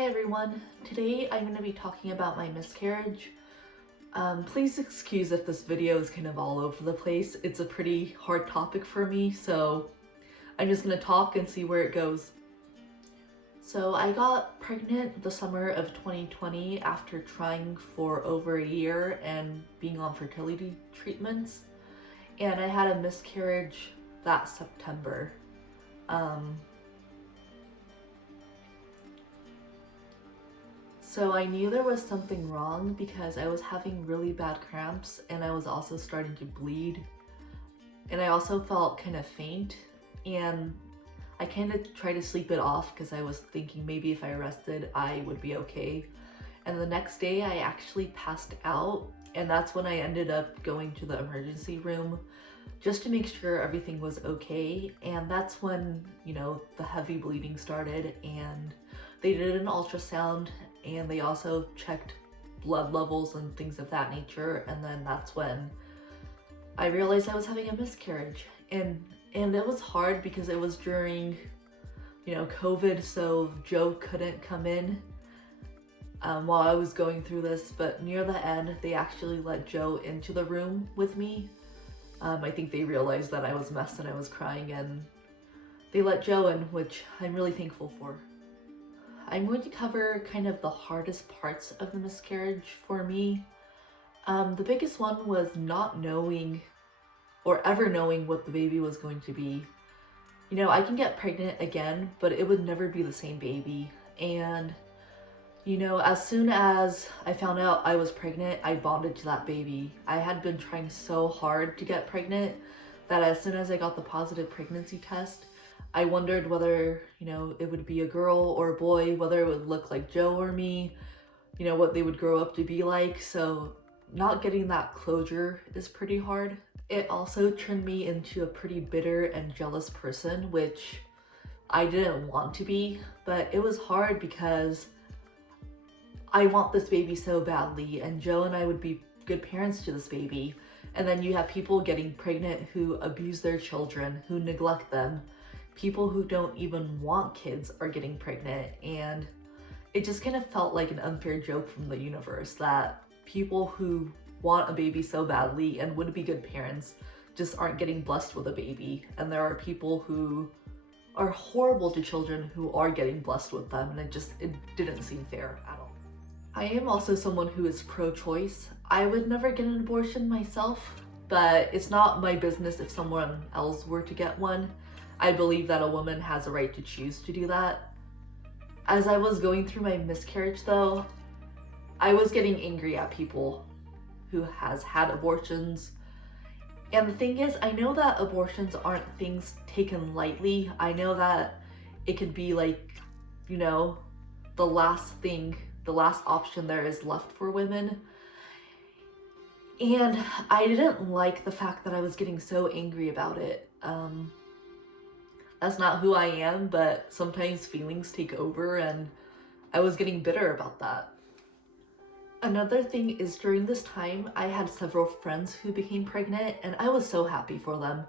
Hi everyone, today I'm going to be talking about my miscarriage. Please excuse if this video is kind of all over the place. It's a pretty hard topic for me, so I'm just going to talk and see where it goes. So I got pregnant the summer of 2020 after trying for over a year and being on fertility treatments, and I had a miscarriage that September. So I knew there was something wrong because I was having really bad cramps and I was also starting to bleed. And I also felt kind of faint, and I kind of tried to sleep it off because I was thinking maybe if I rested I would be okay. And the next day I actually passed out, and that's when I ended up going to the emergency room just to make sure everything was okay. And that's when, the heavy bleeding started, and they did an ultrasound and they also checked blood levels and things of that nature. And then that's when I realized I was having a miscarriage. And it was hard because it was during, COVID, so Joe couldn't come in while I was going through this. But near the end, they actually let Joe into the room with me. I think they realized that I was messed and I was crying, and they let Joe in, which I'm really thankful for. I'm going to cover kind of the hardest parts of the miscarriage for me. The biggest one was not knowing or ever knowing what the baby was going to be. I can get pregnant again, but it would never be the same baby. And, as soon as I found out I was pregnant, I bonded to that baby. I had been trying so hard to get pregnant that as soon as I got the positive pregnancy test, I wondered whether, it would be a girl or a boy, whether it would look like Joe or me, what they would grow up to be like. So not getting that closure is pretty hard. It also turned me into a pretty bitter and jealous person, which I didn't want to be, but it was hard because I want this baby so badly, and Joe and I would be good parents to this baby. And then you have people getting pregnant who abuse their children, who neglect them. People who don't even want kids are getting pregnant, and it just kind of felt like an unfair joke from the universe that people who want a baby so badly and would be good parents just aren't getting blessed with a baby. And there are people who are horrible to children who are getting blessed with them, and it didn't seem fair at all. I am also someone who is pro-choice. I would never get an abortion myself, but it's not my business if someone else were to get one. I believe that a woman has a right to choose to do that. As I was going through my miscarriage though, I was getting angry at people who has had abortions. And the thing is, I know that abortions aren't things taken lightly. I know that it could be like, the last option there is left for women. And I didn't like the fact that I was getting so angry about it. That's not who I am, but sometimes feelings take over, and I was getting bitter about that. Another thing is, during this time, I had several friends who became pregnant, and I was so happy for them.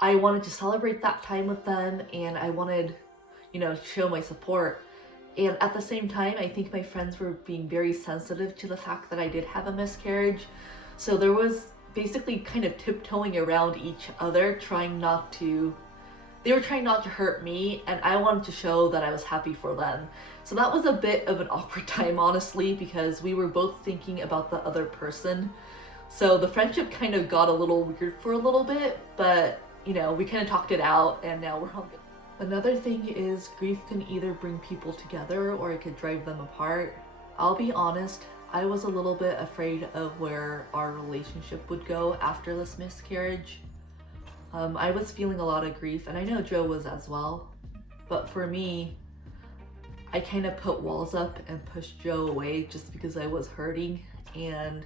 I wanted to celebrate that time with them, and I wanted, to show my support. And at the same time, I think my friends were being very sensitive to the fact that I did have a miscarriage. So there was basically kind of tiptoeing around each other, they were trying not to hurt me, and I wanted to show that I was happy for them. So that was a bit of an awkward time, honestly, because we were both thinking about the other person. So the friendship kind of got a little weird for a little bit, but we kind of talked it out, and now we're all good. Another thing is, grief can either bring people together or it could drive them apart. I'll be honest, I was a little bit afraid of where our relationship would go after this miscarriage. I was feeling a lot of grief, and I know Joe was as well. But for me, I kind of put walls up and pushed Joe away just because I was hurting, and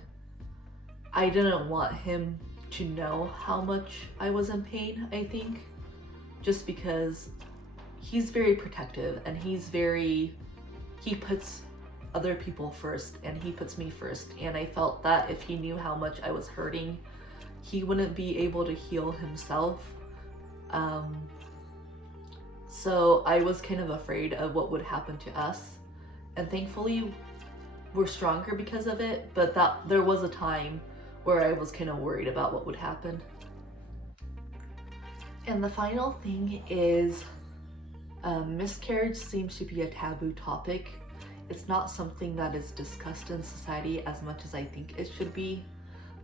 I didn't want him to know how much I was in pain, I think. Just because he's very protective, and he puts other people first, and he puts me first. And I felt that if he knew how much I was hurting, he wouldn't be able to heal himself. So I was kind of afraid of what would happen to us And thankfully we're stronger because of it, but that there was a time where I was kind of worried about what would happen. And the final thing is miscarriage seems to be a taboo topic. It's not something that is discussed in society as much as I think it should be.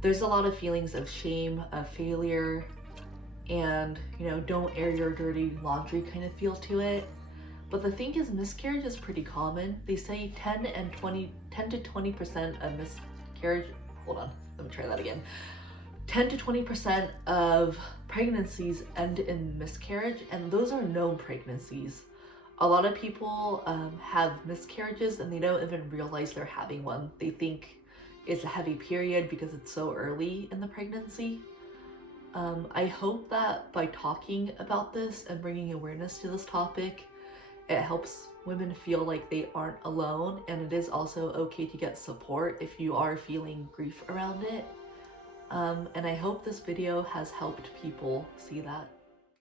There's a lot of feelings of shame, of failure, and, you know, don't air your dirty laundry kind of feel to it. But the thing is, miscarriage is pretty common. They say 10 to 20% of miscarriage, hold on, let me try that again. 10 to 20% of pregnancies end in miscarriage, and those are known pregnancies. A lot of people have miscarriages and they don't even realize they're having one. They think it's a heavy period because it's so early in the pregnancy. I hope that by talking about this and bringing awareness to this topic, it helps women feel like they aren't alone, and it is also okay to get support if you are feeling grief around it. And I hope this video has helped people see that.